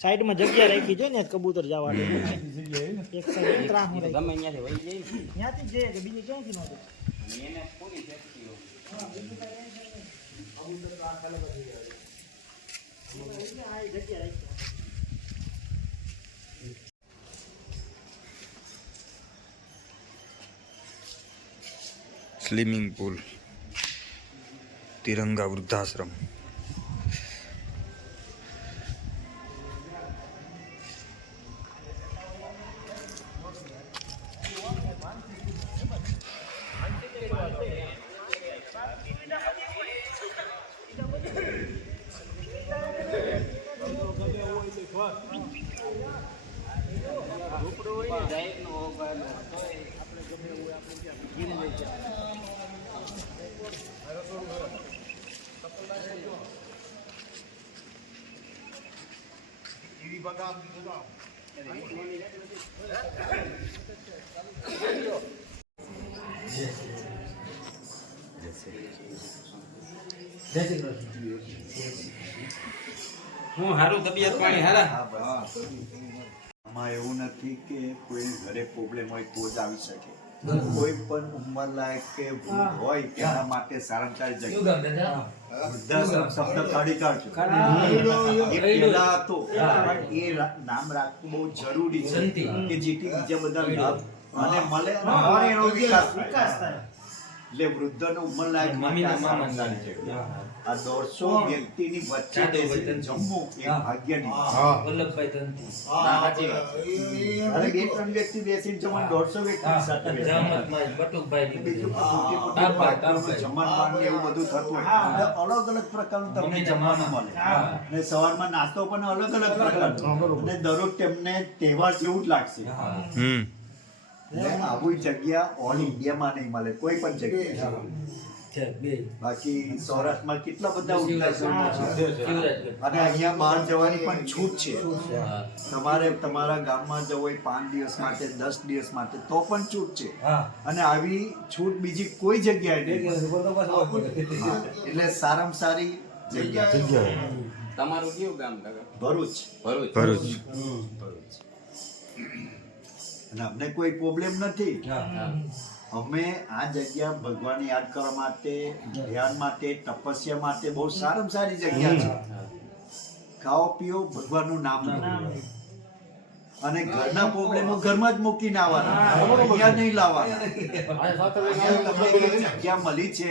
Side में जगह राखी जो ने कबूतर जावा दे एक साइड ત્રાહું ગમે અહીંયાથી વહી જાય ત્યાંથી જે કે બીજી ક્યાંથી નો દે એને પૂરી શક્તિઓ હા બીજું કાંઈ નહીં કબૂતર તો આ ખાલી કરી જાય આ જગ્યા રાખી स्विमिंग पूल तिरंगा वृद्धाश्रम હું હારું તબિયત પાણી હારા આમાં એવું નથી કે કોઈ ઘરે પ્રોબ્લેમ હોય તો જ આવી શકે કોઈ પણ ઉંમર લાયક કે વૃદ્ધ હોય તેના માટે સારામાં સારી જગ્યા વૃદ્ધાશ્રમ શબ્દ કાઢી કાઢજો એ પહેલા હતો પણ એ નામ રાખવું બહુ જરૂરી છે કે જેથી બીજા બધા લાભ અને મળે અને એનો વિકાસ થાય એટલે વૃદ્ધનો ઉંમર લાયક માટે આ સારામાં સારી જગ્યા આ 150 વ્યક્તિની વચ્ચે બેસીને જમવું એ ભાગ્યની વલ્લભભાઈ તંતી અરે 2-3 વ્યક્તિ બેસીને જમવાનું 150 વ્યક્તિ સાથે જમતમાં બટુકભાઈ બીજું મોટી મોટી જમવાનું ને એવું બધું થતું હોય અલગ અલગ પ્રકારનું તમને જમવાનું મળે અને સવારમાં નાસ્તો પણ અલગ અલગ પ્રકારનો અને દરરોજ તેમને તહેવાર જેવું જ લાગશે આવી જગ્યા ઓલ ઇન્ડિયામાં નહીં મળે કોઈ પણ જગ્યાએ બાકી સૌરાષ્ટ્રમાં કેટલા બધા વૃદ્ધાશ્રમો છે અને અહીંયા બહાર જવાની પણ છૂટ છે તમારે તમારા ગામમાં જવું હોય 5 દિવસ માટે 10 દિવસ માટે તો પણ છૂટ છે અને આવી છૂટ બીજી કોઈ જગ્યાએ નહીં એટલે સારામાં સારી જગ્યા તમારું કયું ગામ કાકા ભરૂચ ભરૂચ અને અમને કોઈ પ્રોબ્લેમ નથી અમે આ જગ્યા ભગવાન યાદ કરવા માટે ધ્યાન માટે તપસ્યા માટે બહુ સારામાં સારી જગ્યા છે ખાઓ પીઓ ભગવાનનું નામ લો અને ઘરના પ્રોબ્લેમો ઘરમાં જ મૂકીને આવવાના અહીંયા નહીં લાવવાના તમને જગ્યા મળી છે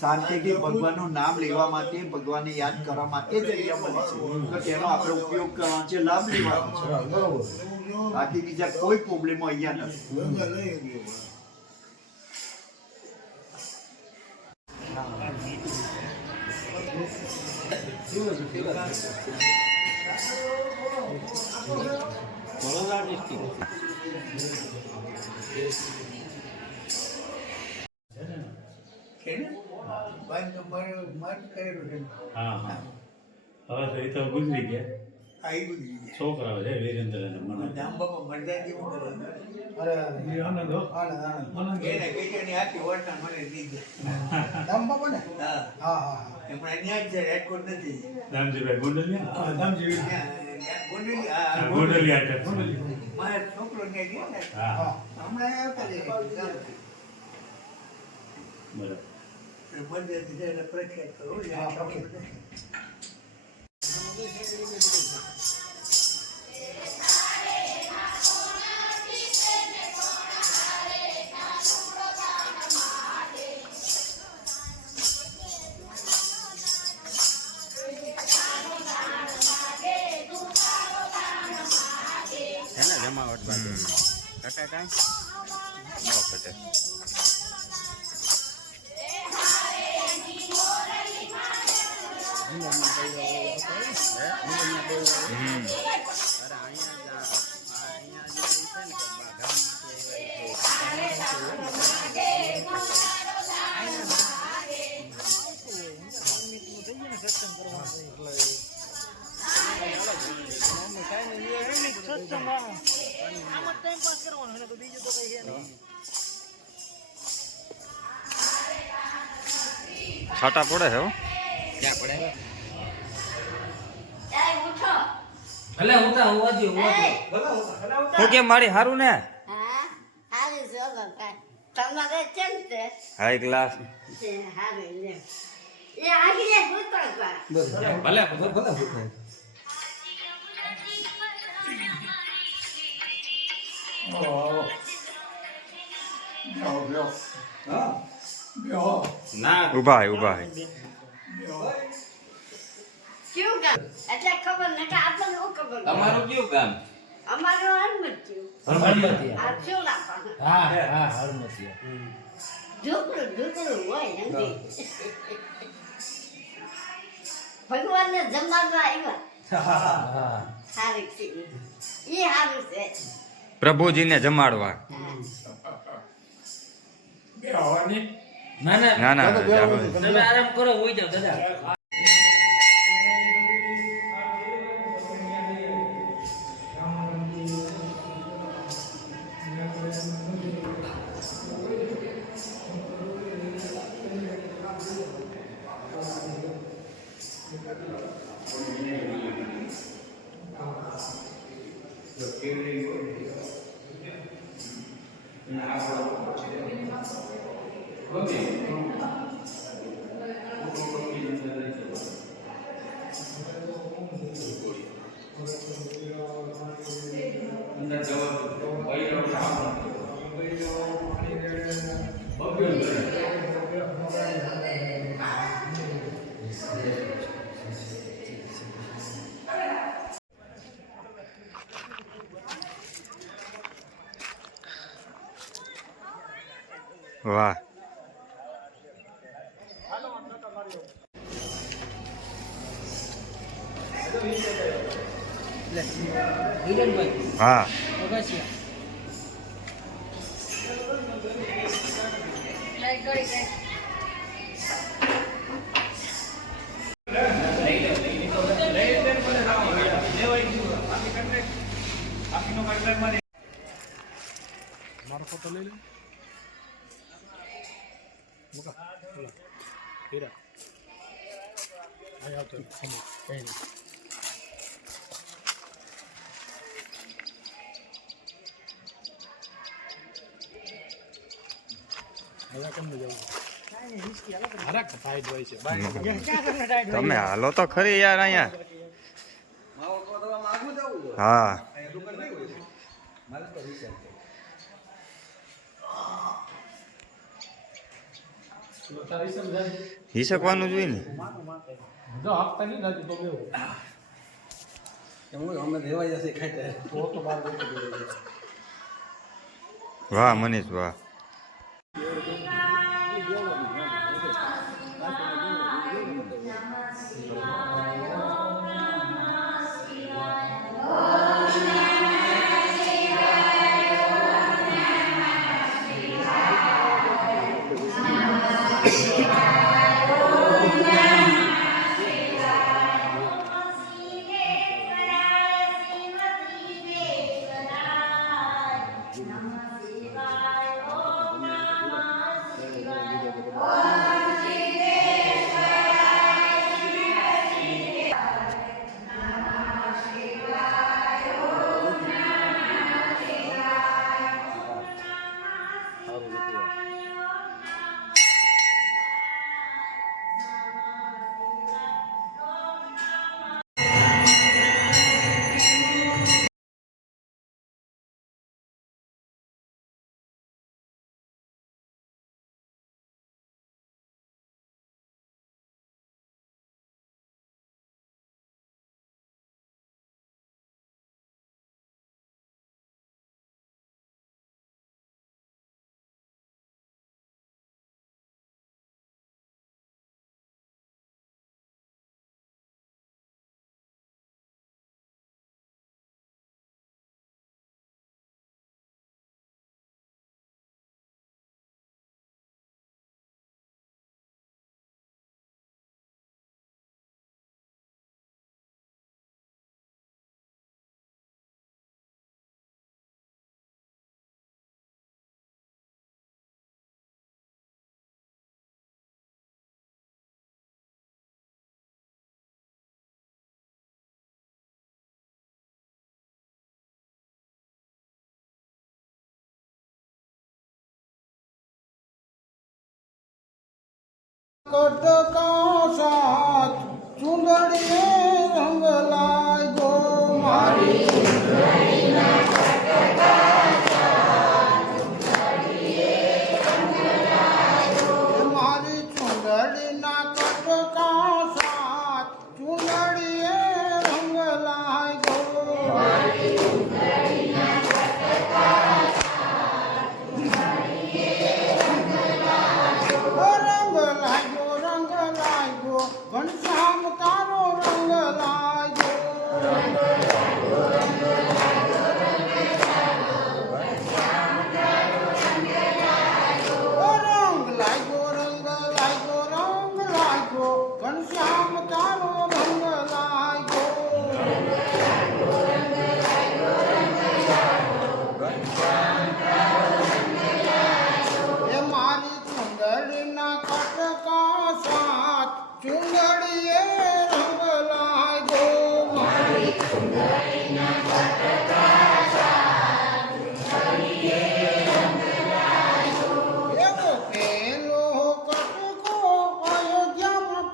શાંતિથી ભગવાનનું નામ લેવા માટે ભગવાનને યાદ કરવા માટે જગ્યા મળી છે તો તેનો આપણે ઉપયોગ કરવાનો છે લાભ લેવાનો છે બાકી બીજા કોઈ પ્રોબ્લેમો અહીંયા નથી વડોદરા ડિસ્ટ્રિક્ટ હવે તો ગુજરી ગયા છોકરાઓ છે વીરેન્દ્ર અને મનોજ રામજીભાઈ ગોંડલિયા જમાવટ બાજુ કટે કાંઈ ન કટે છાટા પડે હે હો. ક્યાં પડે એ ઉઠો. ભલે હોતા હોવા દો હું કેમ મારી હારું ને હા હારી જોગો કાંઈ. તમારે કેમ છે? હાઈ ક્લાસ છે હારી લે. એ આગળ ઉતરો કા. ભલે ભલે હોતા ના ઊભા હે કેવું કામ? એટલે ખબર ન કે આપણને શું ખબર પડે? તમારું કયું ગામ અમારું હરમતિયું. હરમતિયા આ ચોલા પાસે. હા હા હરમતિયા ઢુકડું હોય એમથી. ભગવાનને જમાડવા આવ્યા. હારી છે. ઈ હારું છે. પ્રભુજીને જમાડવા ના ના ના ના જાઓ. તમે આરામ કરો હોઈ જાવ દાદા વાહ હા તમે હાલો તો ખરી યાર અહીંયા હા હિસકવાનું જોઈએ ને વાહ મનીષ વાહ કટકા સાથ ચુંદડીએ રંગ લાગ્યો મારી મારી ચુંદડીના કટકા સાથ ચુંદડીએ રંગ લાગ્યો રંગ લાગ્યો ઘનશ્યામ તારો રંગ લાગ્યો રંગ લાગ્યો ઘનશ્યામ તારો રંગ લાગ્યો એ મારી ચુંદડીના કટકા સાથ ચુંદડીએ રંગ લાગ્યો મારી ચુંદડીના કટકા સાથ ચુંદડીએ રંગ લાગ્યો એવો પેલો કટકો અયોધ્યામાં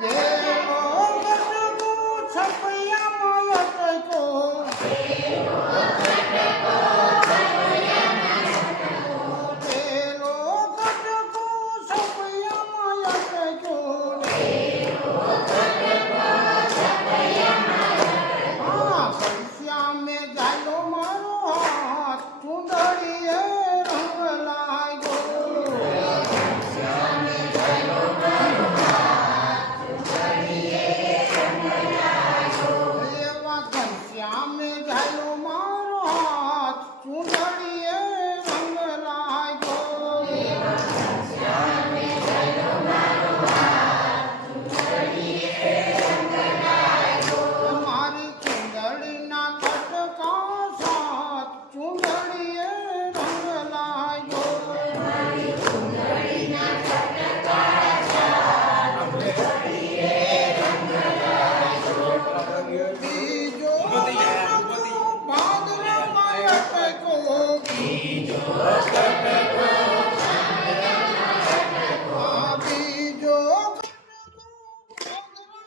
પેલો કટકો છપૈયામાં અટકો પેલો કટકો છપૈયામાં અટકો હા ઘનશ્યામે જાયલો મારો હાથ ચુંદડીએ રંગ લાગ્યો એવા ઘનશ્યામે જાયલો મારો હાથ ચુંદડીએ રંગ લાગ્યો મારી ચુંદડીના કટકા સાથ ચુંદડીએ રંગ લાગ્યો બીજો કટકો ભાદરવામાં અટકો આ બીજો કટકો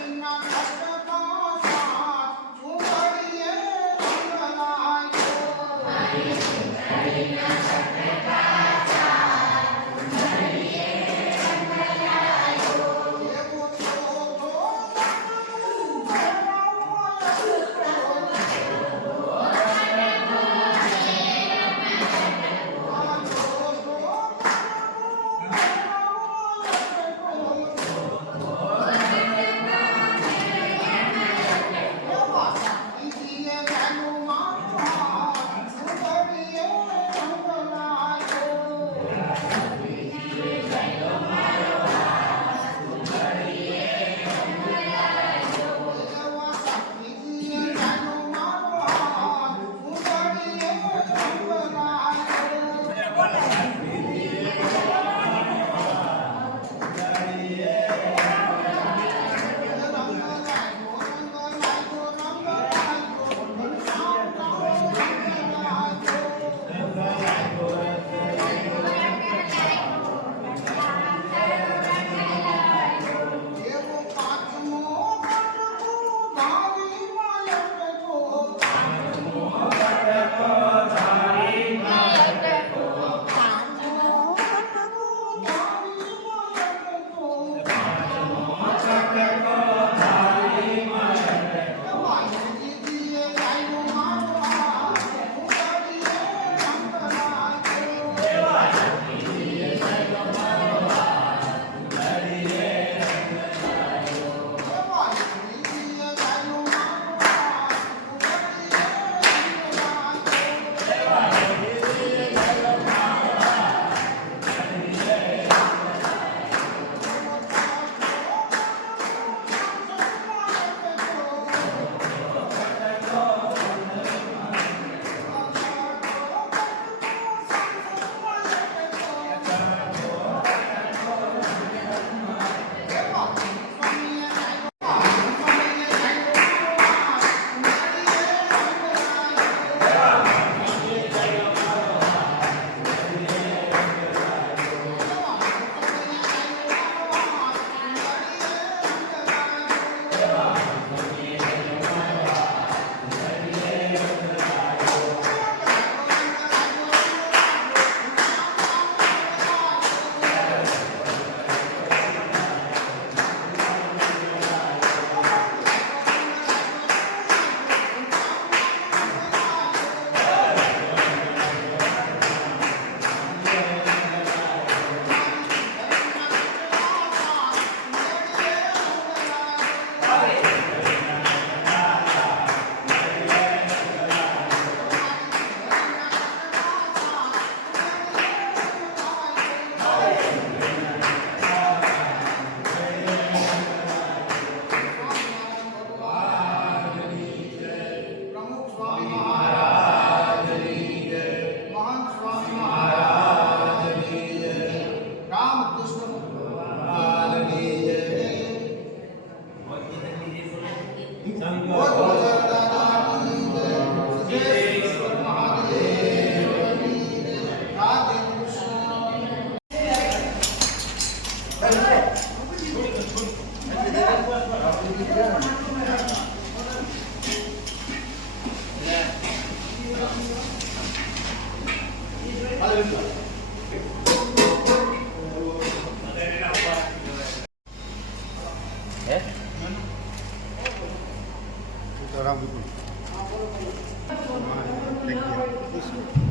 ભાદરવામાં અટકો હાથ ચુંદડીએ રંગ લાગ્યો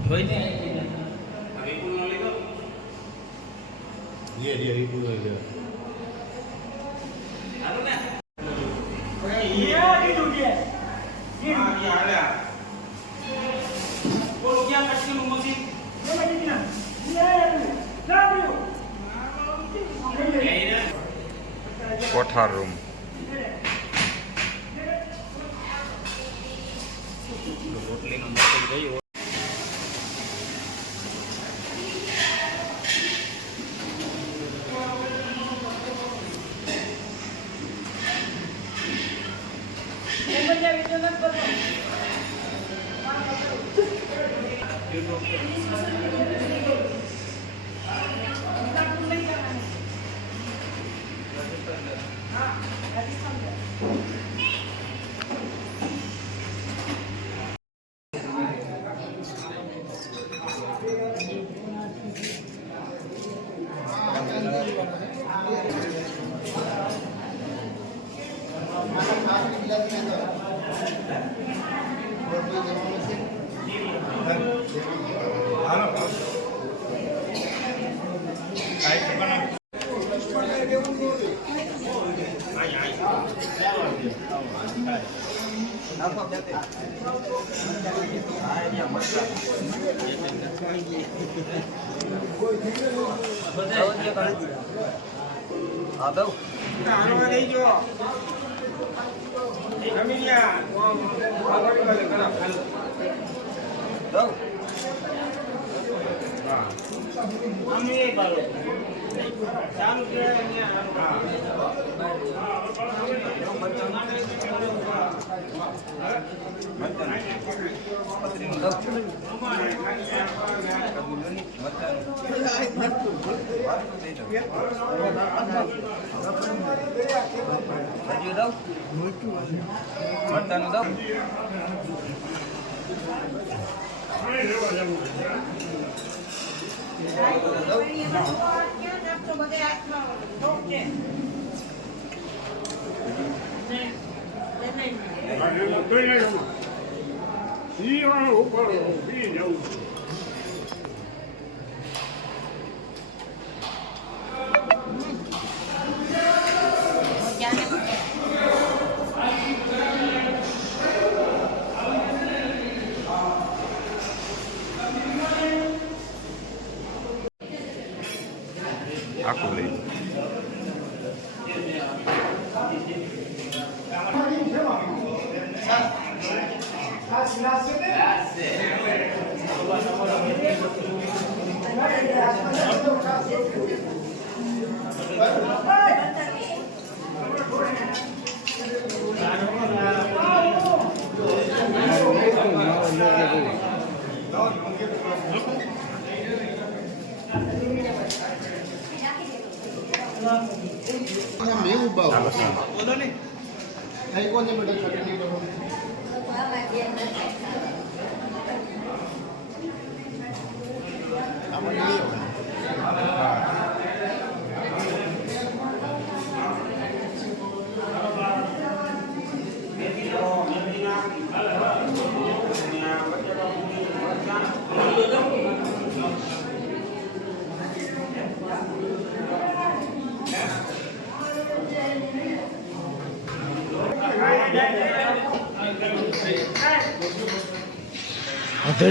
જોઈ ને ये विपुल लगे કોઠાર રૂમ આખું લઈ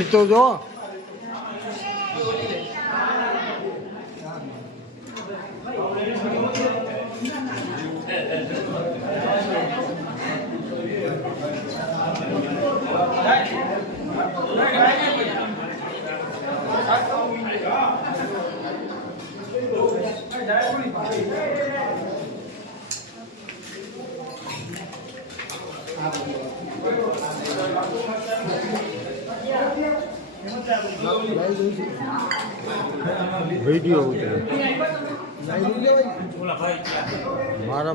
તો જો વિડીયો મારા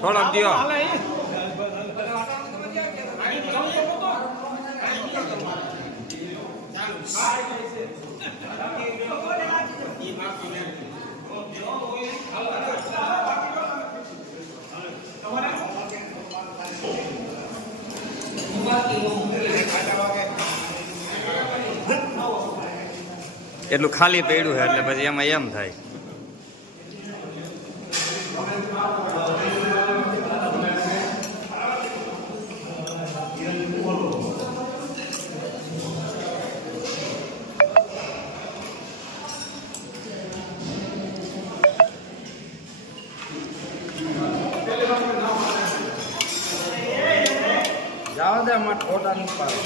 થોડોક દ્યો એટલું ખાલી પડ્યું છે એટલે પછી એમાં એમ થાય. જાવ દે અમાર ફોટા નું પાડ